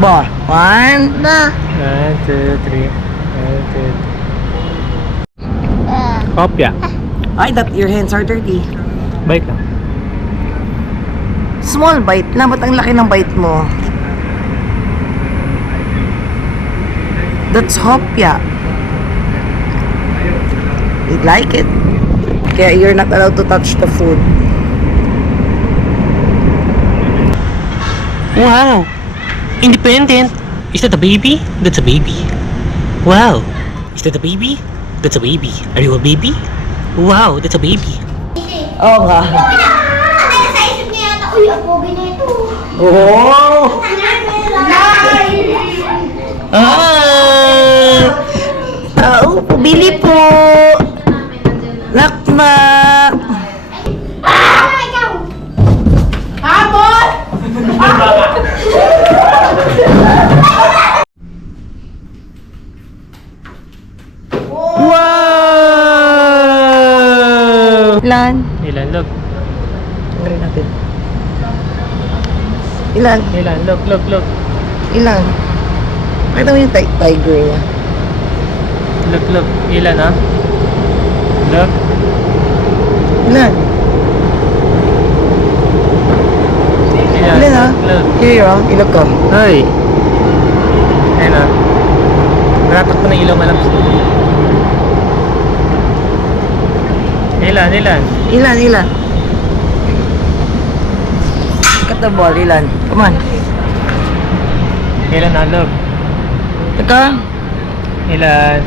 Ba? One. Ba. 1, 2, 3. 1, 2, 3. Kopya. Ay, that your hands are dirty. Bite lang. Small bite na, ba't ang laki ng bite mo? That's hopya. You like it? Kaya you're not allowed to touch the food. Wow! Independent! Is that a baby? That's a baby. Wow! Is that a baby? That's a baby. Are you a baby? Wow! That's a baby. Oo nga. Ay, sa isip niya yata, uy, ang pogi na ito. Oh! Oh, bili po! Naknak! Ikaw! Habol! Wow! Ilan? Ilan? Look. Tanggalin natin. Ilan? Ilan? Look, look, look. Ilan? Pakita mo yung tiger niya. Look, look. Ilan ha? Look. Ilan? Ilan? Ilan ha? Look. Here oh, ilog ko. Ay! Ayan ha. Naratak ko ng ilaw malaps. Ilan? Ilan? Ilan? Ilan? Cut the ball, ilan? Come on. Ilan ha? Look. Teka. Ilan?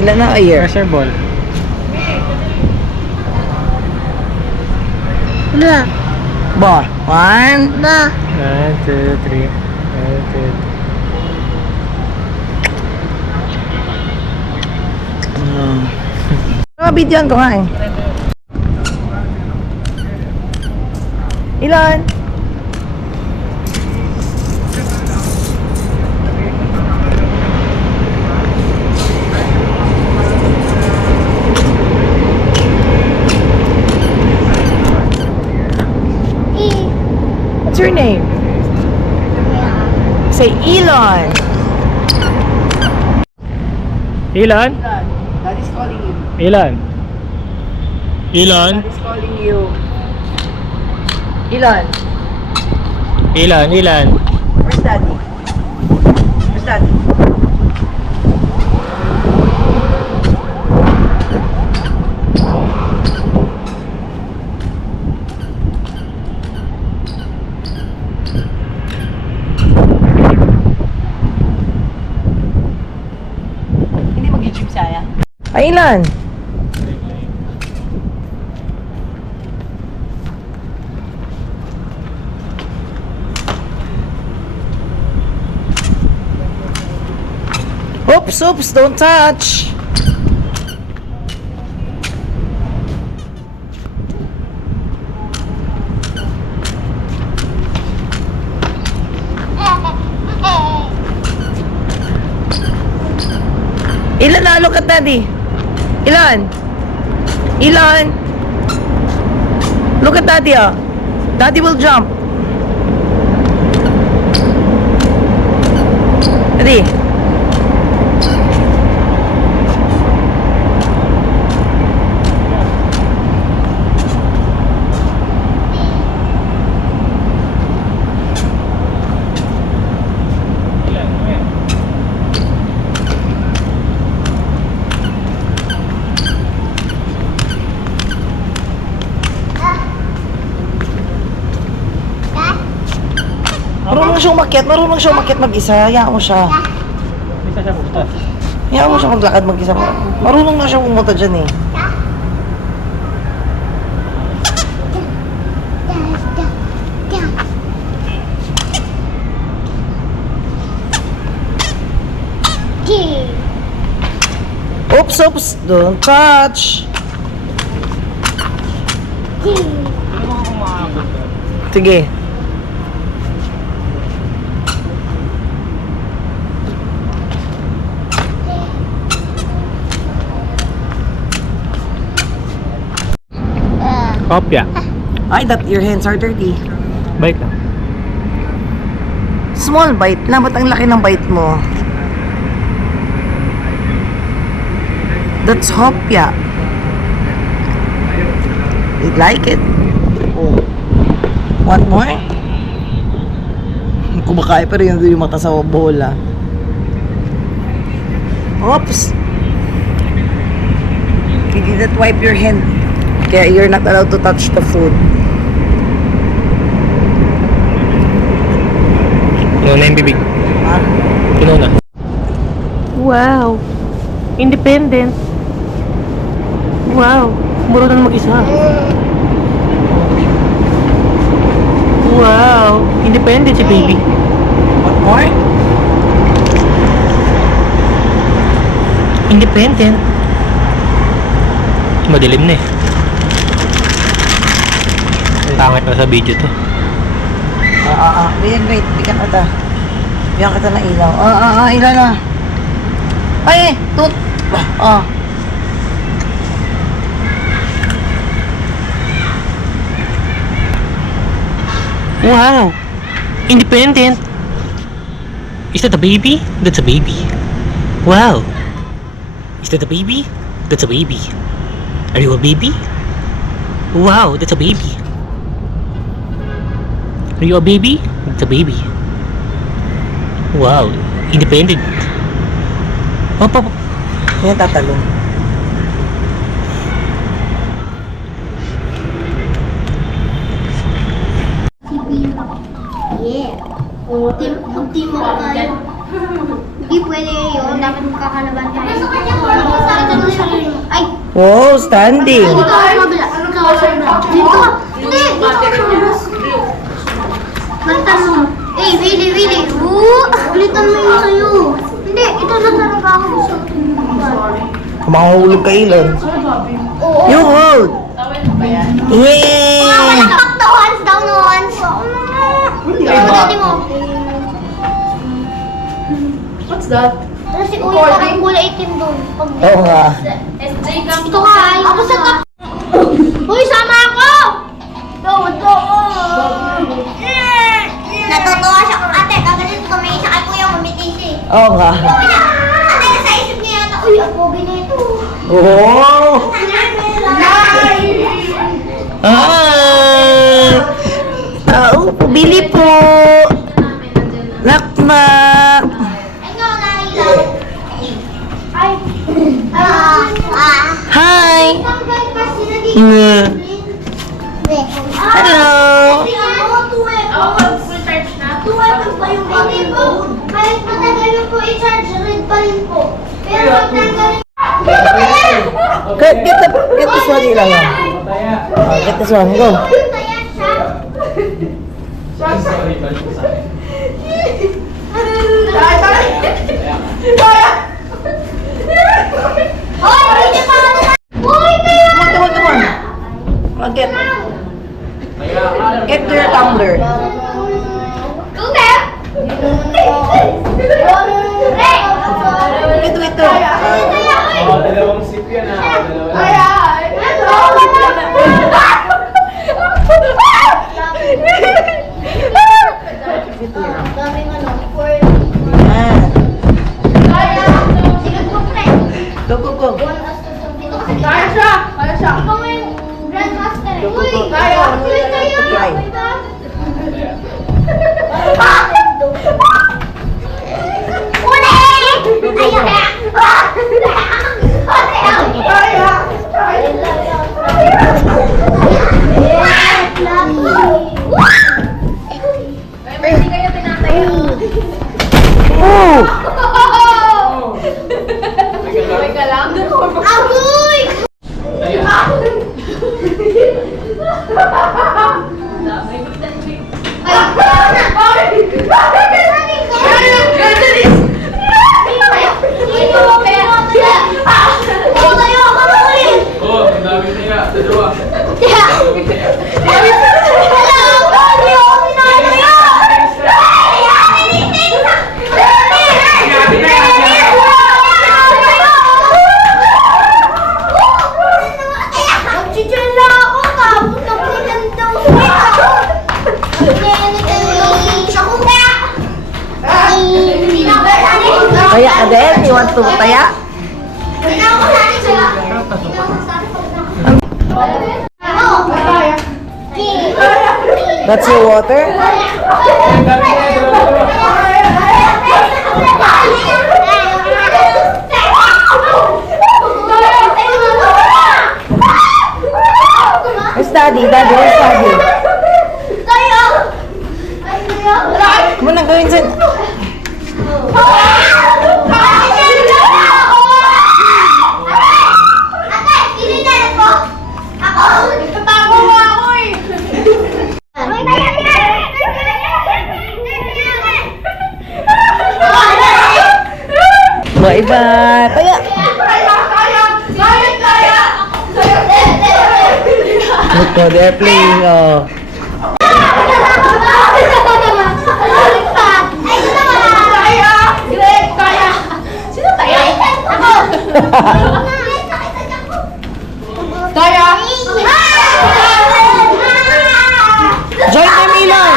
Ilan na ayer? Pressure ball. Ba. Ba? One. Ba. 1, 2, 3. 1, 2, 3. Videoan ko nga eh. Ilan? What's your name? Say Elon. Ilan? Daddy's calling you. Ilan? Ilan? Daddy's calling you. Elon. Ilan? Ilan? Where's Daddy? Where's Daddy? Hindi mag-gym saya. Ay, ilan? Oops, oops, don't touch. Ilan na? Look at Daddy. Ilan? Ilan? Look at Daddy, ah. Daddy will jump. Daddy. Marunong siyang umakyat mag-isa. Hayaan mo siya. Isa siya pupunta. Hayaan mo siya maglakad mag-isa. Marunong na siya pumunta dyan eh. Oops, oops, don't touch. Sige. Kopya. Ay, that your hands are dirty. Bite lang. Small bite lang. Ba't ang laki ng bite mo? That's hopya. You like it? Oh. Want more? Kumakain pa rin yung mata sa bola. Oops! You didn't wipe your hand. Kaya you're not allowed to touch the food. Ano na yung bibig? Ha? Ano na? Wow! Independent! Wow! Marunong mag-isa. Wow! Independent si baby. What more? Independent. Madilim na eh. Ang pangit na sa video to. Wait. Bigyan kita. Bigyan kita ng ilaw. Ilaw na. Ay, tut. Wow! Independent! Is that a baby? That's a baby. Wow! Is that a baby? That's a baby. Are you a baby? Wow, that's a baby. Are you a baby? That's a baby. Wow, independent. Hop. Yan tatalong. Yeah. Team mo kayo. Hindi pwede yun. Dapat magkakalaban kayo. Ay! Wow, standing. Dito ako sa kabila. Dito ako sa kabila. Dito! Hindi! Dito ako sa kabila. Balitan mo. Eh, Willy! Balitan mo yung sa'yo. Hindi, ito na talaga ako. Kumahulog ka ilon. Oo. You hold. Mga Yeah! malakpak to, hands down once. Dati mo. What's that? Tapos si Kuya parang kulay itim doon. Oo nga. Ito ka, ako sa kap. Uy, sama ako! Ito. Natutuwa siya kung ate, kagalit ko may isa kay Kuya mamitisi. Oo nga. Ate, nasa isip niya yata, uy, ang pogi na ito. Oh! Tao, bili po. Nakmak. Ikaw na ilaw. Ay. Hi. Tanggal kasi naging. Mm. Hello. Full charge na? 12 pa yung hindi po. Kahit matagal mo po i-charge, red pa rin po. Pero pag tanggalin. Get this one ilang yan. Get this one, go. Kaya siya. Hoy, hindi pa ako na. Hoy, kaya. Come on. Get to your tumbler. Kuya. Ito. Dalawang sip yan ah. Daming ano, for Ah. sige po pre. Go. Dito kasi Kaya siya! ikaw yung grandmaster eh. Uy, Kaya. Uy, kaya. Try. Hindi kayo tinatayo. Oh! Teka lang. Agoy! Oo, ang dami niya. Dalawa. Magchichil lang ako, tapos napunan Taya ka din? You want to taya? That's your water? Where's Daddy? Daddy, where's Daddy? Come on, go inside. Bye-bye. Taya. Look, oh, they're playing. Oh. Join them, Elon.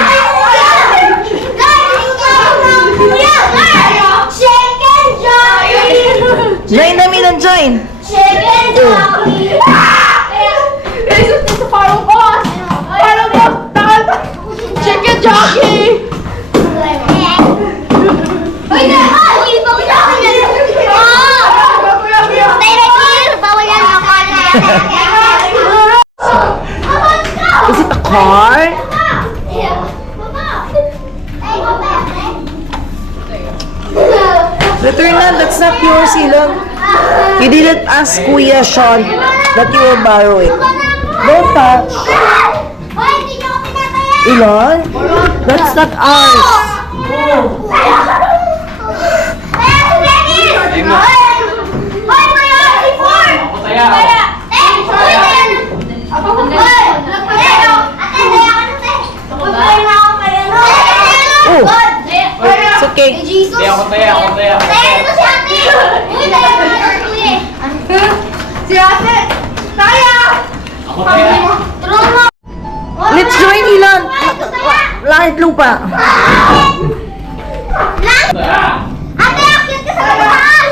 Join them, Elon. Join. Chicken jockey! Is it a car? Return na. That's not yours, Elon. You didn't ask Kuya Sean that you will borrow it. Don't touch. Elon, that's not ours. Oh, it's okay. Taya ako, taya ako, taya ako. Si ate! Kaya! Ako taya. Let's join, Elon. Langit lupa. Taya. Ate, akit ka sa taas!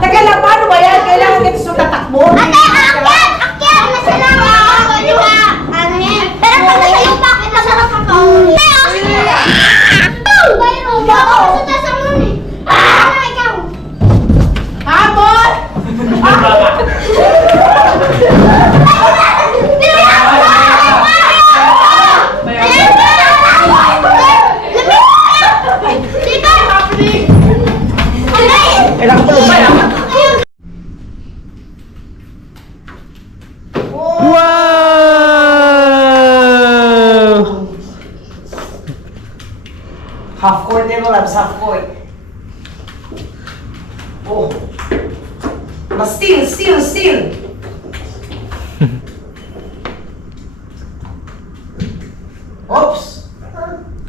Teka lang, paano ba yan? Kailangan kita sa tatakbo. Ate, akit! Akit! Nasa lang ako! Di ba? Ano yan? Pero pag nasa lupa, kita sa ako. Mayroon ba ako? Sa taas ako nun eh. Ano ikaw? Hamon! Kailangan ko lupa yan. Wow! Half court din mo, labs half court. Oh. Mas still.